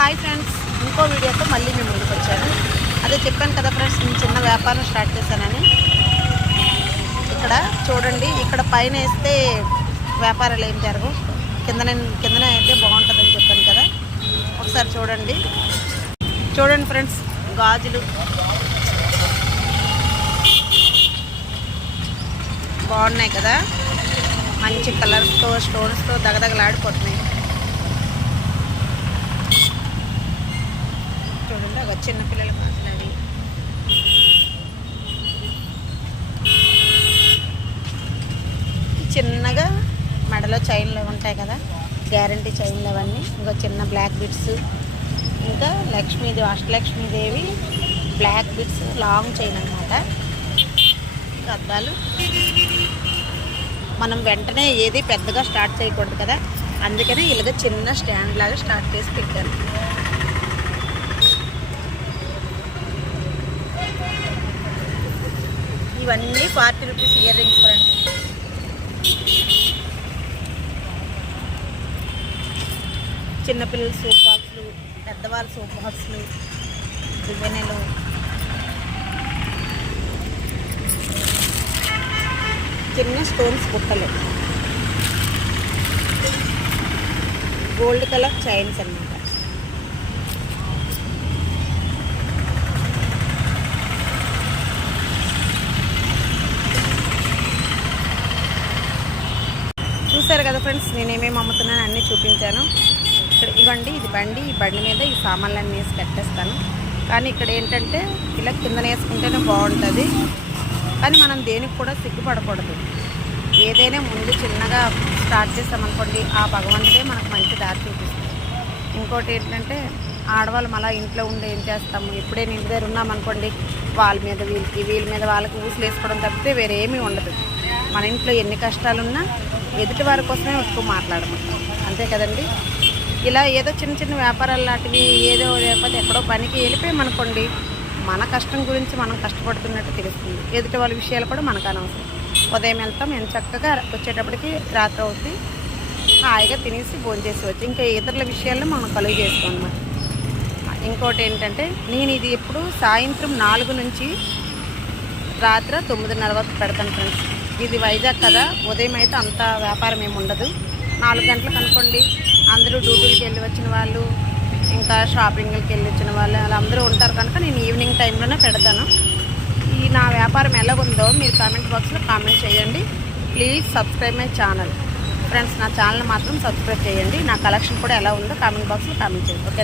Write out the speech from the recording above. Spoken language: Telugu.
హాయ్ ఫ్రెండ్స్, ఇంకో వీడియోతో మళ్ళీ మేము ముందుకు వచ్చాను. అదే చెప్పాను కదా ఫ్రెండ్స్, నేను చిన్న వ్యాపారం స్టార్ట్ చేశానని. ఇక్కడ చూడండి, ఇక్కడ పైన వేస్తే వ్యాపారాలు ఏం జరగవు, కిందనే అయితే బాగుంటుందని చెప్పాను కదా. ఒకసారి చూడండి ఫ్రెండ్స్, గాజులు బాగున్నాయి కదా, మంచి కలర్స్తో స్టోన్స్తో దగదగలాడిపోతున్నాయి. చూడండి, ఒక చిన్నపిల్లల గాజులు అవి. చిన్నగా మెడలో చైన్లు ఉంటాయి కదా, గ్యారంటీ చైన్లు అవన్నీ. ఇంకో చిన్న బ్లాక్ బిట్స్, ఇంకా Lakshmidevi, Ashtalakshmidevi black beads long chain అనమాట. ఇంకా అద్దాలు. మనం వెంటనే ఏది పెద్దగా స్టార్ట్ చేయకూడదు కదా, అందుకనే ఇలాగ చిన్న స్టాండ్ లాగా స్టార్ట్ చేసి పెట్టాను. ఇవన్నీ 40 రూపీస్ ఇయర్ రింగ్స్ ఫ్రెండ్స్. చిన్నపిల్లల సోప్ బాక్స్లు, పెద్దవాళ్ళ సోప్ బాక్స్లు, దివ్వెనెలు, చిన్న స్టోన్స్ బుట్టలు, గోల్డ్ కలర్ చైన్స్ అన్నమాట. చూసారు కదా ఫ్రెండ్స్, నేనేమేమి అమ్ముతున్నాను అన్నీ చూపించాను. ఇక్కడ ఇవ్వండి, ఇది బండి, ఈ బండి మీద ఈ సామాన్లన్నీ వేసి కట్టేస్తాను. కానీ ఇక్కడ ఏంటంటే ఇలా కిందన వేసుకుంటేనే బాగుంటుంది. కానీ మనం దేనికి కూడా సిగ్గుపడకూడదు. ఏదైనా ముందు చిన్నగా స్టార్ట్ చేస్తామనుకోండి, ఆ భగవంతుడే మనకు మంచి దారి చూపిస్తుంది. ఇంకోటి ఏంటంటే, ఆడవాళ్ళం అలా ఇంట్లో ఉండి ఏం చేస్తాము, ఎప్పుడైనా ఇంటి దగ్గర ఉన్నామనుకోండి, వాళ్ళ మీద వీళ్ళ మీద వాళ్ళకి ఊసులు వేసుకోవడం తప్పితే వేరే ఏమీ ఉండదు. మన ఇంట్లో ఎన్ని కష్టాలున్నా ఎదుటి వారి కోసమే ఎక్కువ మాట్లాడము, అంతే కదండి. ఇలా ఏదో చిన్న చిన్న వ్యాపారాలు లాంటివి, ఏదో లేకపోతే ఎక్కడో పనికి వెళ్ళిపోయామనుకోండి, మన కష్టం గురించి మనం కష్టపడుతున్నట్టు తెలుస్తుంది. ఎదుటి వాళ్ళ విషయాలు కూడా మనకు అనవసరం. ఉదయం వెళ్తాం, ఎంత చక్కగా వచ్చేటప్పటికి రాత్రి అవుతుంది, హాయిగా తినేసి భోజనం చేసేవచ్చు. ఇంకా ఇతరుల విషయాల్లో మనం కలుగు చేసుకోం అన్నమాట. ఇంకోటి ఏంటంటే, నేను ఇది ఎప్పుడు సాయంత్రం 4 నుంచి రాత్రి 9:30 వరకు పెడతాను ఫ్రెండ్స్. ఇది వైజాగ్ కదా, ఉదయం అయితే అంత వ్యాపారం ఏమి ఉండదు. 4 గంటలకు అనుకోండి, అందరూ డ్యూటీలకు వెళ్ళి వచ్చిన వాళ్ళు, ఇంకా షాపింగ్కి వెళ్ళి వచ్చిన వాళ్ళు, అలా అందరూ ఉంటారు కనుక నేను ఈవినింగ్ టైంలోనే పెడతాను. ఈ నా వ్యాపారం ఎలాగుందో మీరు కామెంట్ బాక్స్లో కామెంట్ చేయండి. Please subscribe my channel friends. నా ఛానల్ మాత్రం సబ్స్క్రైబ్ చేయండి. నా కలెక్షన్ కూడా ఎలా ఉందో కామెంట్ బాక్స్లో కామెంట్ చేయండి. ఓకే.